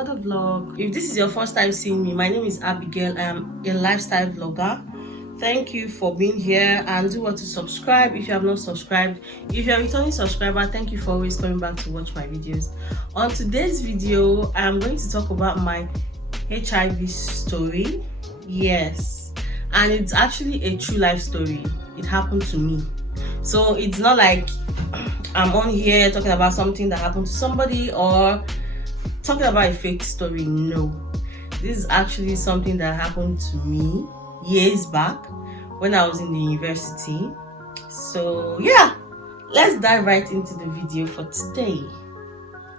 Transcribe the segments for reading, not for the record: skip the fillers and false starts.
another vlog. If this is your first time seeing me, my name is Abigail. I am a lifestyle vlogger. Thank you for being here, and do want to subscribe if you have not subscribed. If you're a returning subscriber, thank you for always coming back to watch my videos. On today's video, I'm going to talk about my HIV story. Yes, and it's actually a true life story. It happened to me, so it's not like I'm on here talking about something that happened to somebody or talking about a fake story. No, this is actually something that happened to me years back when I was in the university. So yeah, let's dive right into the video for today.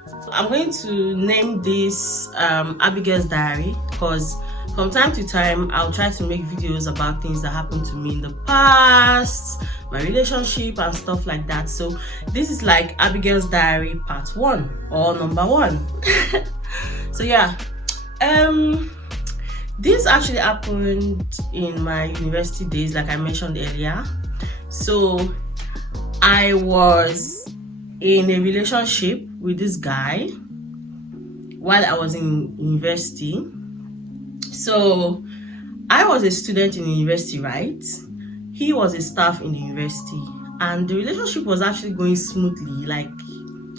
So I'm going to name this Abigail's diary, because from time to time I'll try to make videos about things that happened to me in the past, my relationship and stuff like that. So this is like Abigail's diary part 1 or number 1. So yeah, this actually happened in my university days, like I mentioned earlier. So I was in a relationship with this guy while I was in university. So I was a student in university, right? He was a staff in the university, and the relationship was actually going smoothly. Like,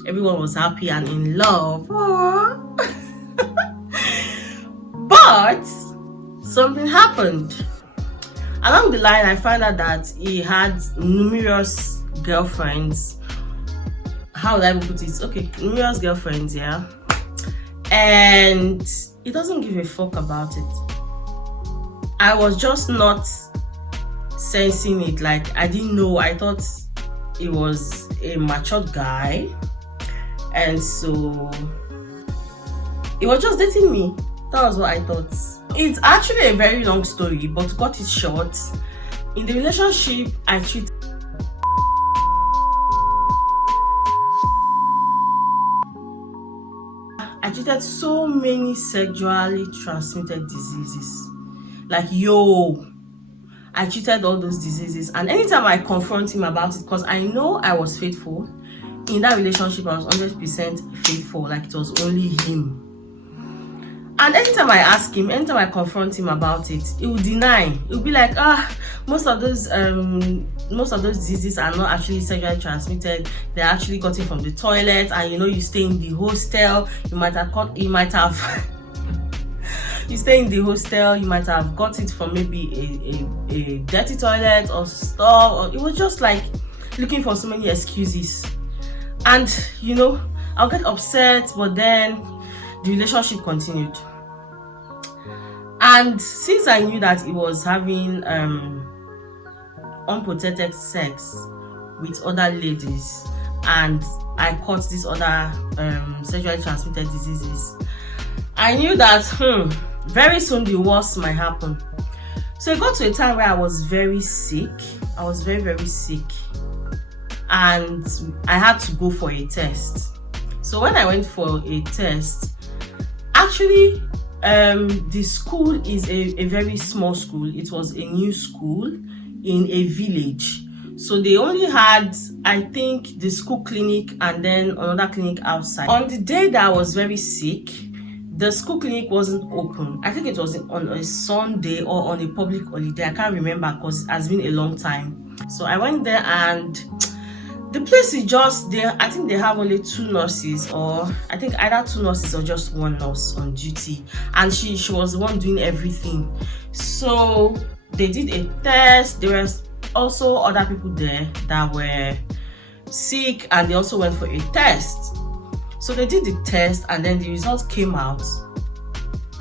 everyone was happy and in love. But something happened. Along the line, I found out that he had numerous girlfriends. How would I put it? Okay, numerous girlfriends, yeah. And he doesn't give a fuck about it. I was just not sensing it. Like, I didn't know. I thought he was a matured guy, and so he was just dating me. That was what I thought. It's actually a very long story, but to cut it short, in the relationship I treated so many sexually transmitted diseases. Like, I treated all those diseases, and anytime I confront him about it, because I know I was faithful in that relationship, I was 100% faithful, like it was only him. And anytime I ask him, anytime I confront him about it, he will deny. He will be like, most of those diseases are not actually sexually transmitted. They're actually gotten from the toilet, and you stay in the hostel. You might have you stay in the hostel. You might have got it from maybe a dirty toilet or stuff. Or it was just like looking for so many excuses, and I'll get upset, but then the relationship continued. And since I knew that he was having unprotected sex with other ladies, and I caught these other sexually transmitted diseases, I knew that very soon the worst might happen. So it got to a time where I was very sick. I was very, very sick, and I had to go for a test. So when I went for a test, actually the school is a very small school. It was a new school in a village, so they only had, I think, the school clinic and then another clinic outside. On the day that I was very sick, the school clinic wasn't open. I think it was on a Sunday or on a public holiday. I can't remember because it has been a long time. So I went there, and the place is just there. I think they have only 2 nurses, or I think either 2 nurses or just 1 nurse on duty, and she was the one doing everything. So they did a test. There were also other people there that were sick, and they also went for a test. So they did the test, and then the results came out,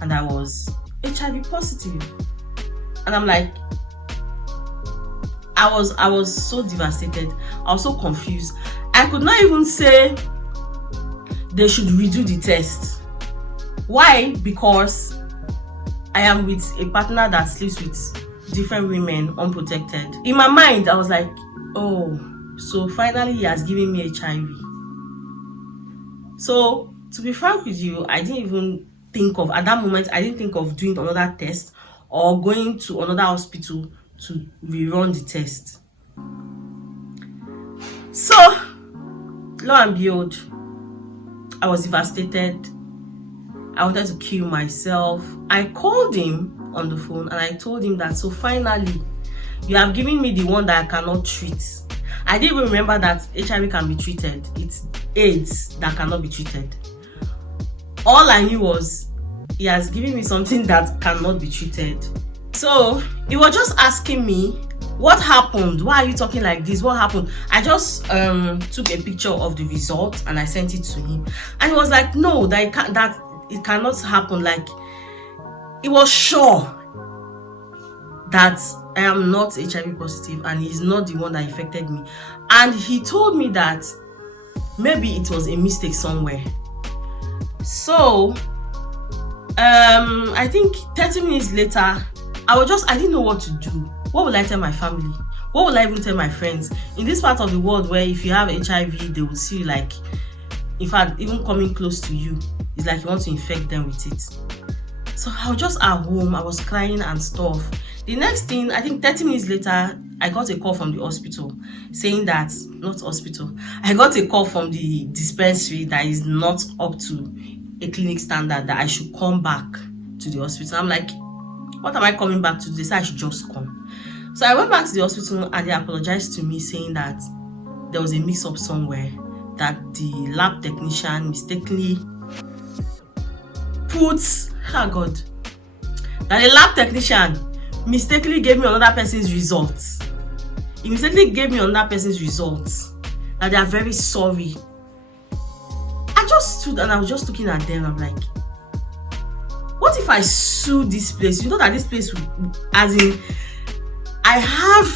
and I was HIV positive. And I'm like, I was so devastated. I was so confused. I could not even say they should redo the test. Why? Because I am with a partner that sleeps with different women unprotected. In my mind, I was like, oh, so finally he has given me HIV. So to be frank with you, I didn't even think of, at that moment, I didn't think of doing another test or going to another hospital to rerun the test. So lo and behold, I was devastated. I wanted to kill myself. I called him on the phone and I told him that, so finally, you have given me the one that I cannot treat. I didn't even remember that HIV can be treated. It's AIDS that cannot be treated. All I knew was he has given me something that cannot be treated. So he was just asking me, what happened? Why are you talking like this? What happened? I just took a picture of the result and I sent it to him. And he was like, no, that it cannot happen. Like, he was sure that I am not HIV positive and he's not the one that infected me. And he told me that maybe it was a mistake somewhere. So I think 30 minutes later, I didn't know what to do. What will I tell my family? What will I even tell my friends? In this part of the world where if you have HIV, they will see you like, in fact, even coming close to you, it's like you want to infect them with it. So I was just at home, I was crying and stuff. The next thing, I think 30 minutes later, I got a call from the hospital saying that, not hospital, I got a call from the dispensary that is not up to a clinic standard, that I should come back to the hospital. I'm like, what am I coming back to? They said I should just come. So I went back to the hospital and they apologized to me, saying that there was a mix-up somewhere, that the lab technician mistakenly that the lab technician mistakenly gave me another person's results. He mistakenly gave me another person's results. That they are very sorry. I just stood and I was just looking at them. I'm like, what if I sue this place? You know that this place, as in, I have,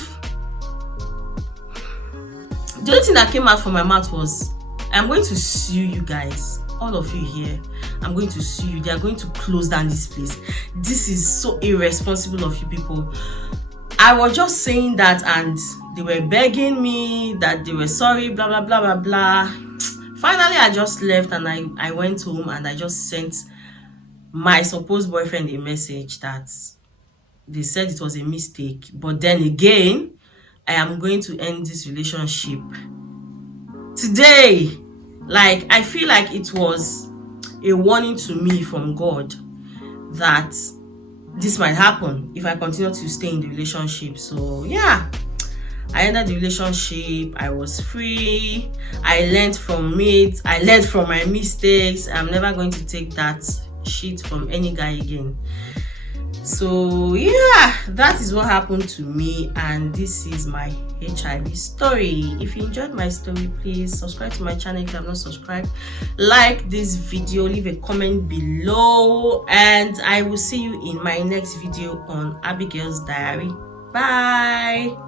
the only thing that came out from my mouth was, I'm going to sue you guys, all of you here. I'm going to sue you. They are going to close down this place. This is so irresponsible of you people. I was just saying that, and they were begging me that they were sorry, blah blah blah blah blah. Finally, I just left and I went home and I just sent my supposed boyfriend a message that they said it was a mistake, but then again, I am going to end this relationship today. Like, I feel like it was a warning to me from God that this might happen if I continue to stay in the relationship. So yeah, I ended the relationship. I was free. I learned from it. I learned from my mistakes. I'm never going to take that shit from any guy again. So yeah, that is what happened to me, and this is my HIV story. If you enjoyed my story, please subscribe to my channel if you have not subscribed. Like this video, leave a comment below, and I will see you in my next video on Abigail's diary. Bye.